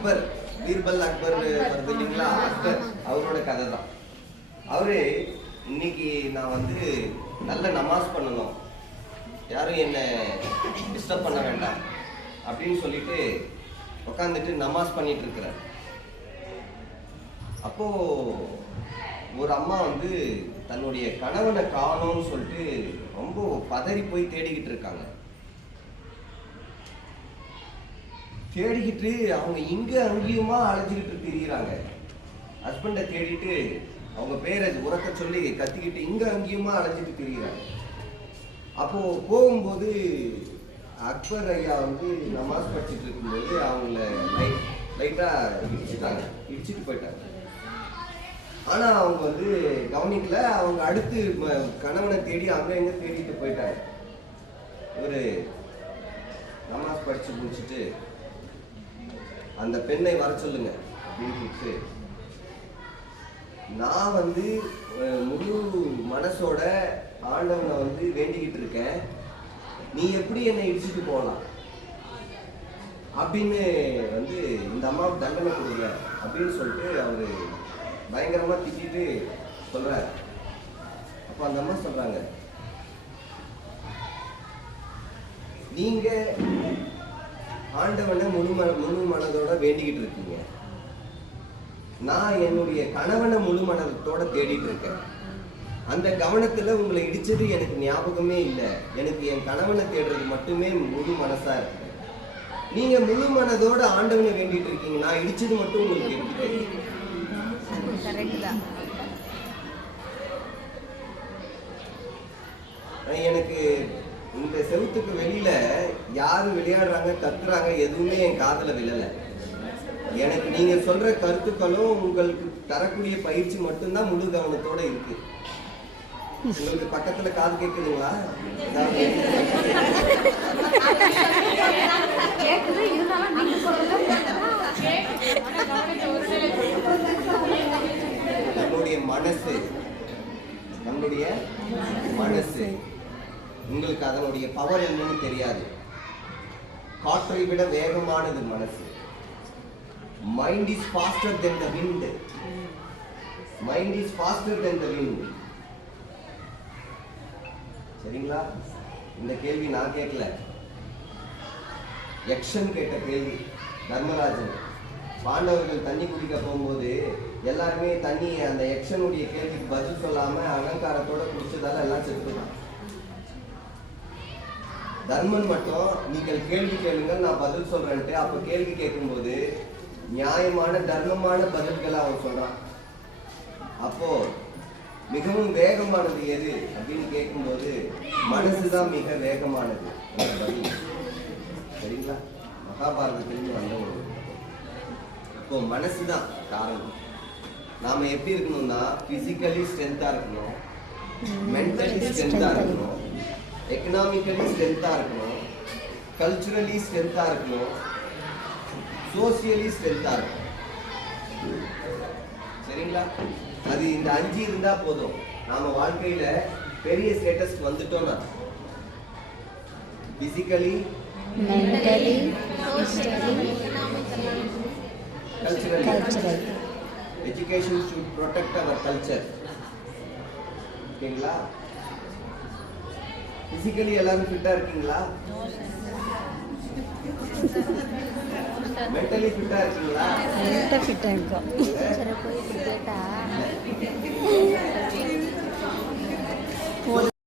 அக்பர், பீர்பல் அக்பர் வருது இல்லைங்களா, அக்பர் அவரோட கதை தான். அவரு இன்னைக்கு நான் வந்து நல்ல நமாஸ் பண்ணணும், யாரும் என்னை டிஸ்டர்ப் பண்ண வேண்டாம் அப்படின்னு சொல்லிட்டு உட்காந்துட்டு நமாஸ் பண்ணிட்டு இருக்கிறார். அப்போ ஒரு அம்மா வந்து தன்னுடைய கணவனை காணோம்னு சொல்லிட்டு ரொம்ப பதறி போய் தேடிக்கிட்டு இருக்காங்க. தேடிக்கிட்டு அவங்க இங்க அங்கேயுமா அழைச்சிக்கிட்டு திரியிறாங்க. ஹஸ்பண்டை தேடிட்டு அவங்க பேரை உறக்க சொல்லி கத்திக்கிட்டு இங்க அங்கேயுமா அழைச்சிட்டு திரியிறாங்க. அப்போ போகும்போது அக்பர் ஐயா வந்து நமாஸ் படிச்சுட்டு இருக்கும்போது அவங்கள லைட்டா இடிச்சிட்டு போயிட்டாங்க. ஆனா அவங்க வந்து கவனிக்கல. அவங்க அடுத்து கணவனை தேடி அங்க எங்க தேடிட்டு போயிட்டாங்க. ஒரு நமாஸ் படிச்சு முடிச்சுட்டு அந்த பெண்ணை வர சொல்லுங்க அப்படின்னு நான் வந்து முழு மனசோட ஆண்டவனை வந்து வேண்டிக்கிட்டு இருக்கேன், நீ எப்படி என்னை இடிச்சுட்டு போகலாம் அப்படின்னு வந்து இந்த அம்மாவுக்கு தண்டனை கொடுங்க அப்படின்னு சொல்லிட்டு அவரு பயங்கரமா திட்டிட்டு சொல்றாரு. அப்ப அந்த அம்மா சொல்றாங்க, நீங்க ஆண்டவனை முழு மனதோட வேண்டிக்கிட்டு இருக்கீங்க, நான் என்னுடைய கணவனை முழு மனதோட தேடிட்டு இருக்கேன். அந்த கவனத்துல உங்களை இடிச்சது எனக்கு ஞாபகமே இல்லை, எனக்கு என் கணவனை தேடுறது மட்டுமே முழு மனசா இருக்கு. நீங்க முழு மனதோட ஆண்டவனை வேண்டிட்டு இருக்கீங்க, நான் இடிச்சது மட்டும் உங்களுக்கு எப்படி தெரியும்? எனக்கு இந்த செவுத்துக்கு வெளியில யாரு விளையாடுறாங்க கத்துறாங்க எதுவுமே என் காதுல விழல. எனக்கு நீங்க சொல்ற கருத்துக்களும் உங்களுக்கு தரக்கூடிய பயிற்சி மட்டும்தான் முழு கவனத்தோட இருக்கு. உங்களுக்கு பக்கத்துல காது கேக்குதுங்களா? நம்முடைய மனசு உங்களுக்கு அதனுடைய பவர் என்னன்னு தெரியாது. காற்றை விட வேகமானது மனசு. Mind is faster than the wind. Mind is faster than the wind. சரிங்களா? இந்த கேள்வி நான் கேட்கல, யக்ஷன் கேட்ட கேள்வி. தர்மராஜன் பாண்டவர்கள் தண்ணி குடிக்க போகும்போது எல்லாருமே தண்ணி அந்த யக்ஷனுடைய கேள்விக்கு பதில் சொல்லாம அலங்காரத்தோட குடிச்சதால எல்லாம் செத்துட்டான். தர்மன் மட்டும் நீங்கள் கேள்வி கேளுங்க நான் பதில் சொல்றேன்ட்டு அப்ப கேள்வி கேட்கும்போது நியாயமான தர்மமான பதில்களை அவன் சொல்றான். அப்போ மிகவும் வேகமானது எது அப்படின்னு கேட்கும்போது மனசுதான் மிக வேகமானது. சரிங்களா? மகாபாரதத்திலிருந்து வந்த ஒரு இப்போ மனசுதான் காரணம். நாம எப்படி இருக்கணும்னா பிசிக்கலி ஸ்ட்ரென்த்தா இருக்கணும், மென்டலி ஸ்ட்ரென்த்தா இருக்கணும், எக்கனாமிக்கலி ஸ்ட்ரென்த்தா இருக்கணும், கல்ச்சுரலி ஸ்ட்ரென்த்தா இருக்கணும், சோசியலி ஸ்ட்ரென்த்தா இருக்கணும். சரிங்களா? அது இந்த 5 இருந்தா போதும். நாம வாழ்க்கையில பெரிய ஸ்டேட்டஸ் வந்துட்டோம்னா physically, mentally, socially, culturally. Education should protect our culture. ஓகேங்களா? பிசிக்கலி எல்லாரும் ஃபிட்டா இருக்கீங்களா? மென்டலி ஃபிட்டா இருக்கீங்களா? ஃபிட்டா இருக்கோம். சரி போய் கேட்டா